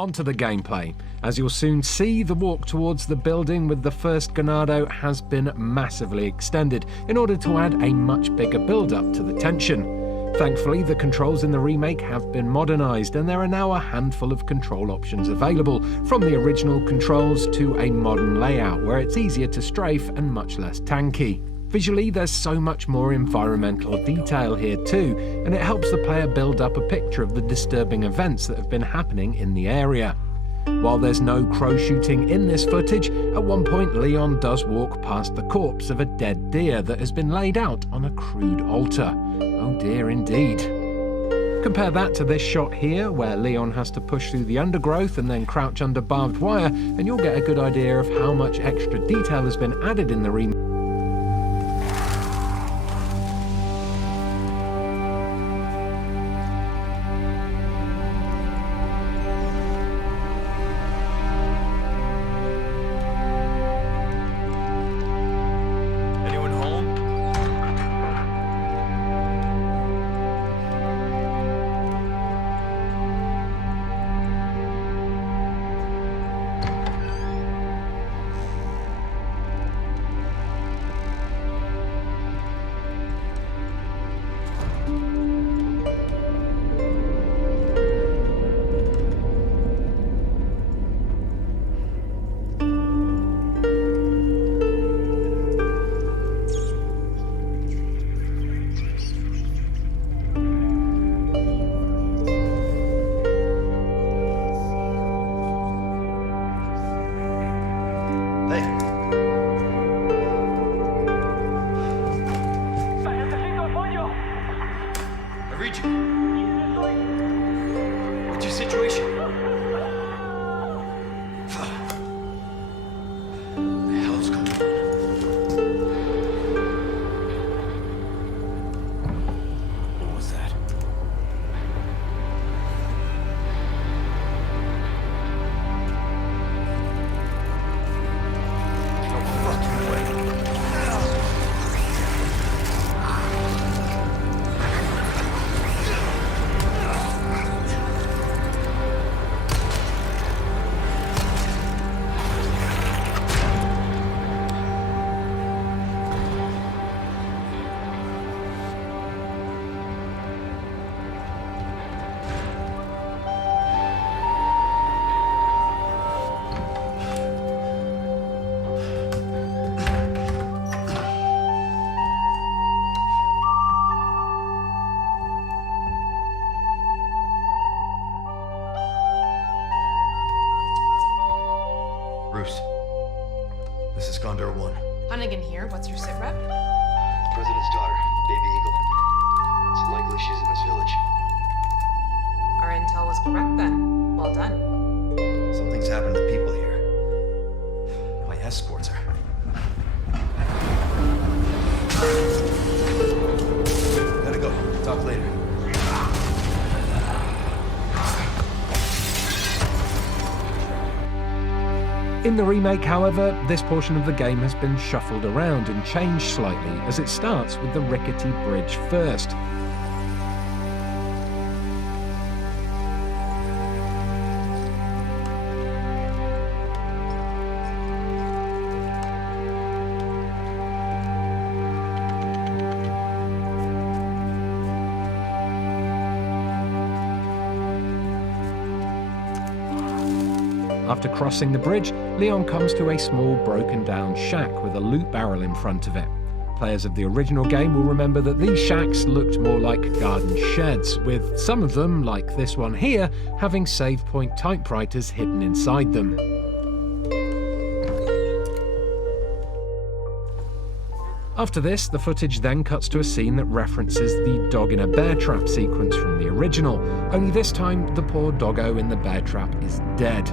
onto the gameplay. As you'll soon see, the walk towards the building with the first Ganado has been massively extended in order to add a much bigger build-up to the tension. Thankfully, the controls in the remake have been modernised, and there are now a handful of control options available, from the original controls to a modern layout where it's easier to strafe and much less tanky. Visually, there's so much more environmental detail here too, and it helps the player build up a picture of the disturbing events that have been happening in the area. While there's no crow shooting in this footage, at one point Leon does walk past the corpse of a dead deer that has been laid out on a crude altar. Oh dear indeed. Compare that to this shot here, where Leon has to push through the undergrowth and then crouch under barbed wire, and you'll get a good idea of how much extra detail has been added in the remake. What's your situation? What the hell's going on? What was that? No fucking way. Bruce, this is Condor 1. Hunnigan here. What's your sit rep? President's daughter, Baby Eagle. It's likely she's in this village. Our intel was correct then. Well done. Something's happened to the people here. My escorts are... Gotta go. Talk later. In the remake, however, this portion of the game has been shuffled around and changed slightly, as it starts with the rickety bridge first. After crossing the bridge, Leon comes to a small broken down shack with a loot barrel in front of it. Players of the original game will remember that these shacks looked more like garden sheds, with some of them, like this one here, having save point typewriters hidden inside them. After this, the footage then cuts to a scene that references the dog in a bear trap sequence from the original, only this time the poor doggo in the bear trap is dead.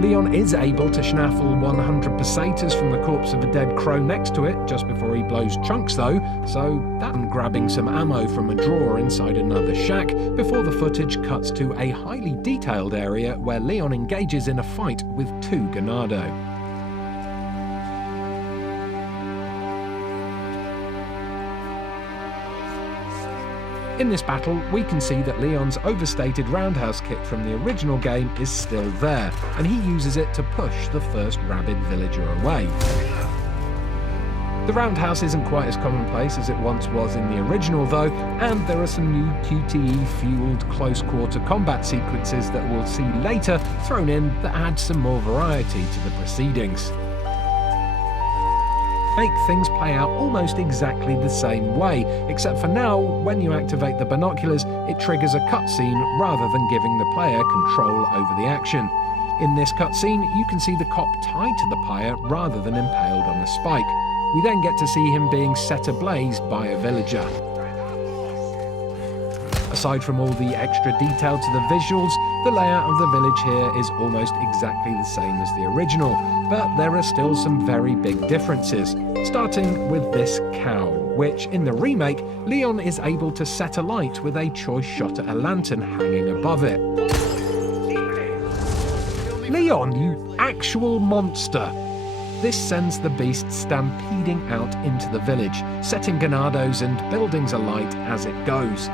Leon is able to schnaffle 100 pesetas from the corpse of a dead crow next to it just before he blows chunks though, so that's grabbing some ammo from a drawer inside another shack before the footage cuts to a highly detailed area where Leon engages in a fight with two Ganado. In this battle, we can see that Leon's overstated roundhouse kick from the original game is still there, and he uses it to push the first rabid villager away. The roundhouse isn't quite as commonplace as it once was in the original though, and there are some new QTE-fueled close-quarter combat sequences that we'll see later thrown in that add some more variety to the proceedings. Make things play out almost exactly the same way, except for now, when you activate the binoculars, it triggers a cutscene rather than giving the player control over the action. In this cutscene, you can see the cop tied to the pyre rather than impaled on a spike. We then get to see him being set ablaze by a villager. Aside from all the extra detail to the visuals, the layout of the village here is almost exactly the same as the original, but there are still some very big differences, starting with this cow, which in the remake, Leon is able to set alight with a choice shot at a lantern hanging above it. Leon, you actual monster! This sends the beast stampeding out into the village, setting Ganados and buildings alight as it goes.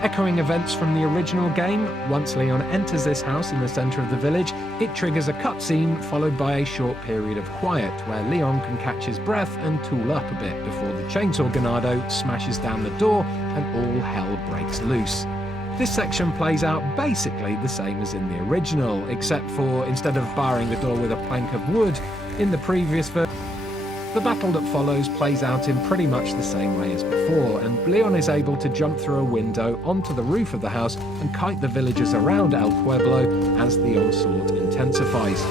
Echoing events from the original game, once Leon enters this house in the centre of the village, it triggers a cutscene followed by a short period of quiet, where Leon can catch his breath and tool up a bit before the chainsaw Ganado smashes down the door and all hell breaks loose. This section plays out basically the same as in the original, except for instead of barring the door with a plank of wood in the previous version, the battle that follows plays out in pretty much the same way as before, and Leon is able to jump through a window onto the roof of the house and kite the villagers around El Pueblo as the onslaught intensifies.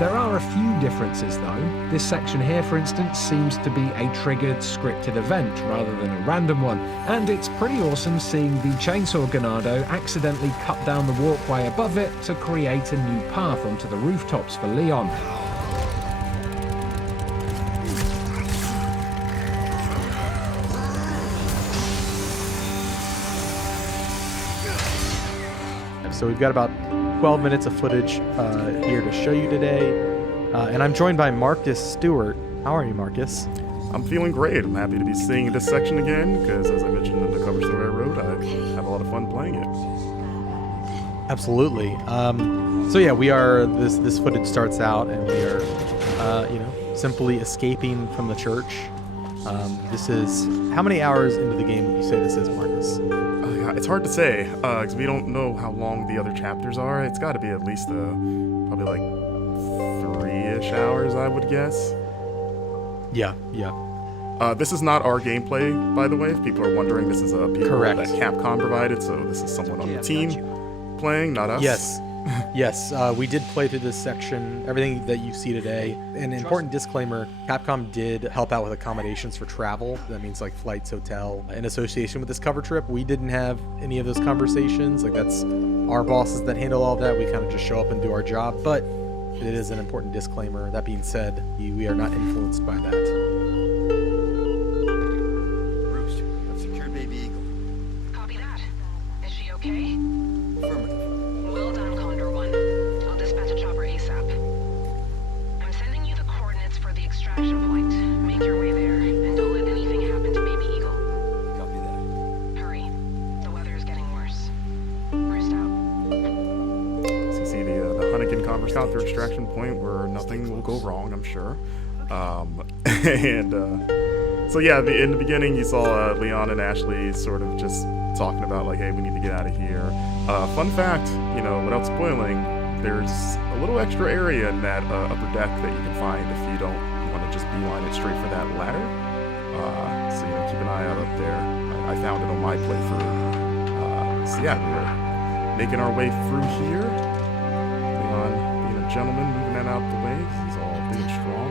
There are a few differences though. This section here, for instance, seems to be a triggered, scripted event rather than a random one, and it's pretty awesome seeing the chainsaw Ganado accidentally cut down the walkway above it to create a new path onto the rooftops for Leon. So we've got about 12 minutes of footage here to show you today. And I'm joined by Marcus Stewart. How are you, Marcus? I'm feeling great. I'm happy to be seeing this section again because, as I mentioned in the cover story I wrote, I have a lot of fun playing it. Absolutely. So yeah, we are. This footage starts out, and we are, simply escaping from the church. This is how many hours into the game would you say this is, Marcus? It's hard to say because we don't know how long the other chapters are. It's got to be at least probably like 3-ish hours, I would guess. Yeah. This is not our gameplay, by the way. If people are wondering, this is a vehicle that Capcom provided, so this is someone on the team playing, not us. Yes, we did play through this section, everything that you see today. An important disclaimer, Capcom did help out with accommodations for travel. That means like flights, hotel, in association with this cover trip. We didn't have any of those conversations. Like that's our bosses that handle all of that. We kind of just show up and do our job, but it is an important disclaimer. That being said, we are not influenced by that. Roost, I've secured Baby Eagle. Copy that. Is she okay? Affirmative. Well done, Condor 1. I'll dispatch a chopper ASAP. I'm sending you the coordinates for the extraction point. Make your way there, and don't let anything happen to Baby Eagle. Copy that. Hurry. The weather is getting worse. Roost out. So you see the Hunnigan counter extraction point where nothing will go wrong, I'm sure. So yeah, in the beginning you saw Leon and Ashley sort of just talking about like, hey, we need to get out of here. Fun fact, without spoiling, there's a little extra area in that upper deck that you can find if you don't want to just beeline it straight for that ladder. So keep an eye out up there. I found it on my playthrough. So yeah, we're making our way through here. Leon being a gentleman moving that out the way. He's all big and strong.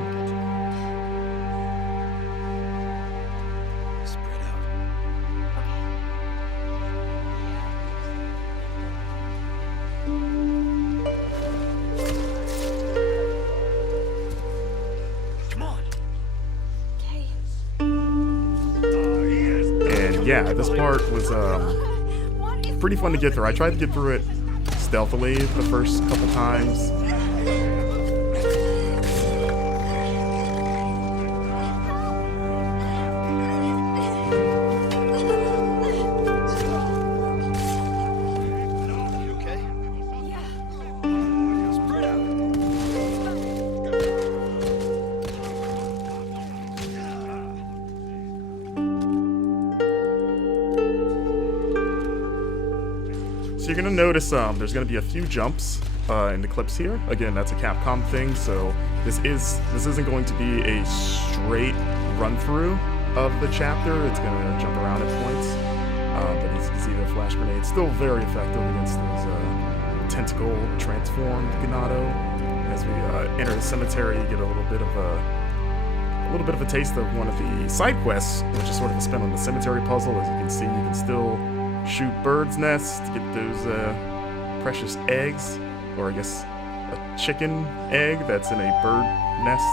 Spread out. Come on. And yeah, this part was pretty fun to get through. I tried to get through it stealthily the first couple times. You okay? Spread out. So you're gonna notice there's gonna be a few jumps in the clips here. Again, that's a Capcom thing, so this isn't going to be a straight run through of the chapter. It's gonna jump around at points, but as you can see, the flash grenade still very effective against those tentacle transformed Ganado. As we enter the cemetery, you get a little bit of a taste of one of the side quests, which is sort of a spin on the cemetery puzzle. As you can see, you can still shoot birds' nests to get those precious eggs, or I guess a chicken egg that's in a bird nest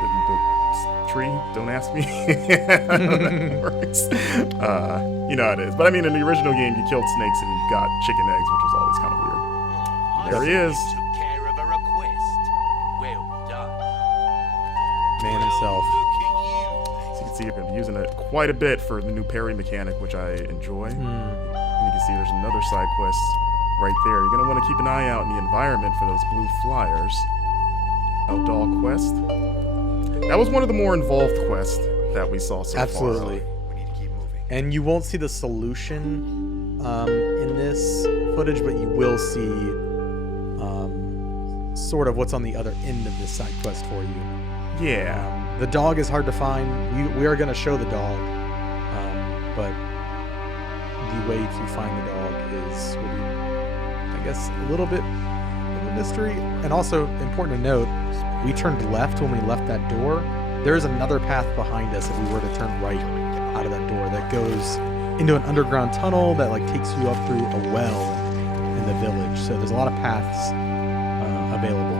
in the tree. Don't ask me how that works. You know how it is. But I mean, in the original game, you killed snakes and you got chicken eggs, which was always kind of weird. There he is. Took care of a request. Well done. Man himself. So you can see you're going to be using it quite a bit for the new parry mechanic, which I enjoy. And you can see there's another side quest right there. You're going to want to keep an eye out in the environment for those blue flyers. Outdoor quest. That was one of the more involved quests that we saw so Absolutely. far. We need to keep moving. And you won't see the solution in this footage, but you will see sort of what's on the other end of this side quest for you. Yeah. The dog is hard to find. We are going to show the dog, but the way to find the dog will be, I guess, a little bit of a mystery. And also, important to note, we turned left when we left that door. There is another path behind us if we were to turn right out of that door that goes into an underground tunnel that like takes you up through a well in the village. So there's a lot of paths available.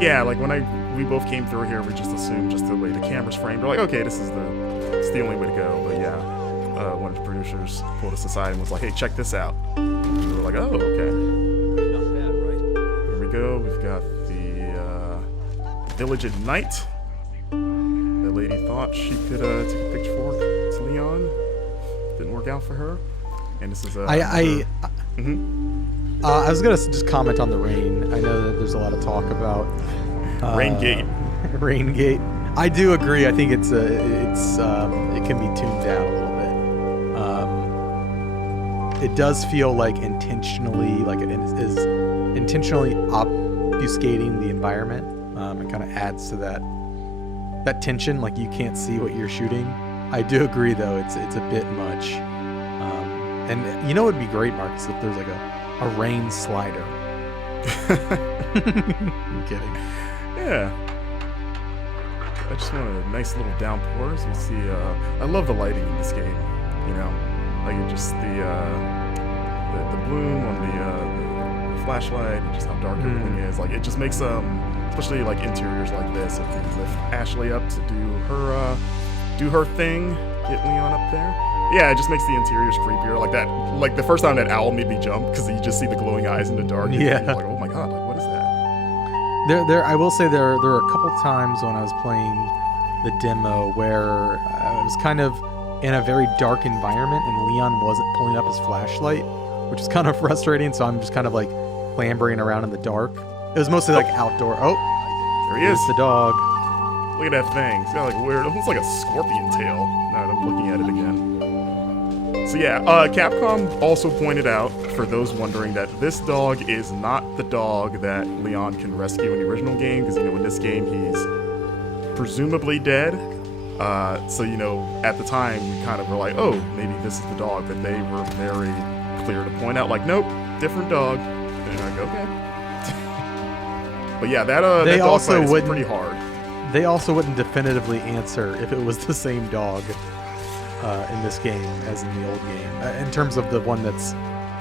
Yeah, like when we both came through here, we just assumed just the way the camera's framed. We're like, okay, it's the only way to go. But yeah, one of the producers pulled us aside and was like, hey, check this out. And we were like, oh, okay. Not bad, right? Here we go. We've got the village at night. The lady thought she could take a picture for to Leon. Didn't work out for her. And this is I was gonna just comment on the rain. I know that there's a lot of talk about Raingate. Raingate. I do agree. I think it can be tuned down a little bit. It does feel like intentionally, like it is intentionally obfuscating the environment. It kind of adds to that tension. Like you can't see what you're shooting. I do agree, though. It's a bit much. And you know, it'd be great, Marcus, if there's like a rain slider. I'm kidding. Yeah. I just want a nice little downpour. As we see, I love the lighting in this game. You know, like it just the bloom on the flashlight, and just how dark everything is. Like it just makes especially like interiors like this. If you lift Ashley up to do her thing, get Leon up there. Yeah, it just makes the interiors creepier. Like that, like the first time that owl made me jump because you just see the glowing eyes in the dark. And Yeah. you're like, oh my god, like what is that? I will say there were a couple times when I was playing the demo where I was kind of in a very dark environment and Leon wasn't pulling up his flashlight, which is kind of frustrating. So I'm just kind of like clambering around in the dark. It was mostly like outdoor. Oh, There he is. there's the dog. Look at that thing. It's got like weird, it looks like a scorpion tail. Now that I'm looking at it again. So yeah, Capcom also pointed out, for those wondering, that this dog is not the dog that Leon can rescue in the original game, because, you know, in this game he's presumably dead. So, you know, at the time we kind of were like, oh, maybe this is the dog, but they were very clear to point out, like, nope, different dog. And you're like, okay. But yeah, that They that dog also fight is wouldn't- pretty hard. They also wouldn't definitively answer if it was the same dog in this game as in the old game. In terms of the one that's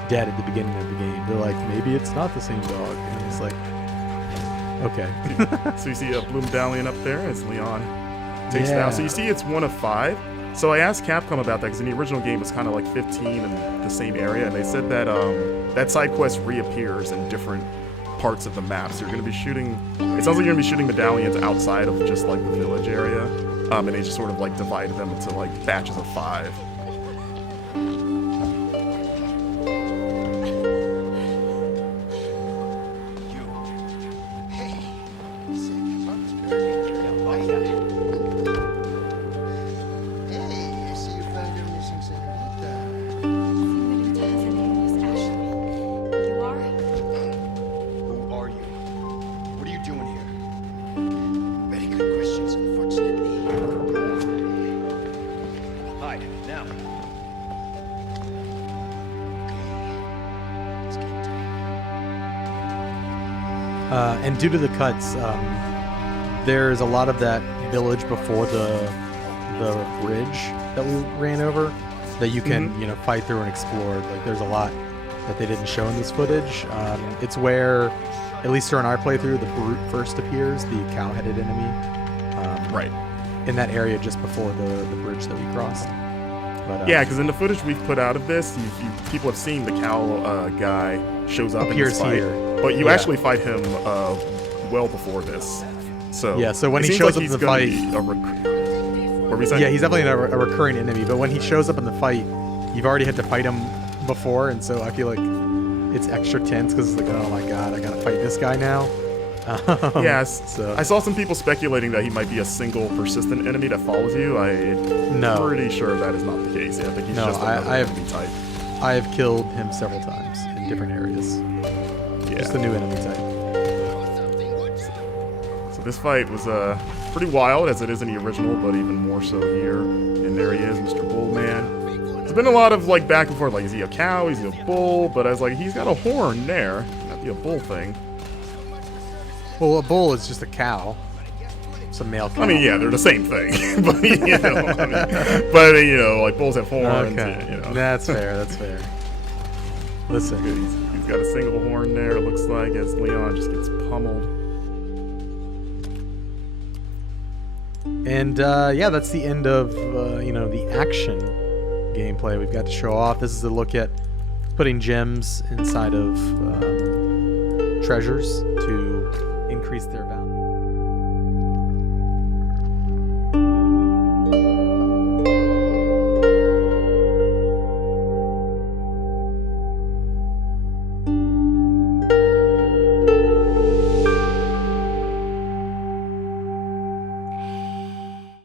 dead at the beginning of the game, they're like, maybe it's not the same dog. And it's like, okay. So you see a blue medallion up there as Leon takes it Yeah. out. So you see it's 1 of 5. So I asked Capcom about that because in the original game it's kind of like 15 in the same area, and they said that that side quest reappears in different parts of the map. So you're going to be shooting. It sounds like you're going to be shooting medallions outside of just like the village area, and they just sort of like divided them into like batches of 5. Hey, I see you found your missing senorita. Senorita has a name, Miss Ashley. You are? Who are you? What are you doing here? Very good questions, unfortunately. Hide, now. Okay. It's game time. And due to the cuts, there's a lot of that village before the bridge that we ran over that you can fight through and explore. Like there's a lot that they didn't show in this footage. It's where, at least during our playthrough, the brute first appears, the cow-headed enemy. Right. In that area just before the bridge that we crossed. But, Yeah, because in the footage we've put out of this, people have seen the cow guy shows up in Appears this fight, here. but you Yeah. actually fight him well before this. So Yeah, so when it he seems shows like up he's in the gonna fight- be what were we saying? yeah, he's definitely a recurring enemy, but when he shows up in the fight, you've already had to fight him before, and so I feel like it's extra tense because it's like, oh my god, I gotta fight this guy now. Yes. So I saw some people speculating that he might be a single persistent enemy that follows you. I'm no, pretty sure that is not the case. Yeah, I think he's No, just another I have- enemy type. I have killed him several times in different areas. Yeah. Just the new enemy type. So this fight was pretty wild, as it is in the original, but even more so here. And there he is, Mr. Bullman. There's been a lot of like back and forth, like is he a cow, is he a bull? But I was like, he's got a horn there. Not be a bull thing. Well, a bull is just a cow. It's a male cow. I mean, yeah, they're the same thing. but like bulls have horns. Okay. You know. That's fair. That's fair. Listen. He's got a single horn there, it looks like, as Leon just gets pummeled. And yeah, that's the end of the action gameplay we've got to show off. This is a look at putting gems inside of treasures to increase their value.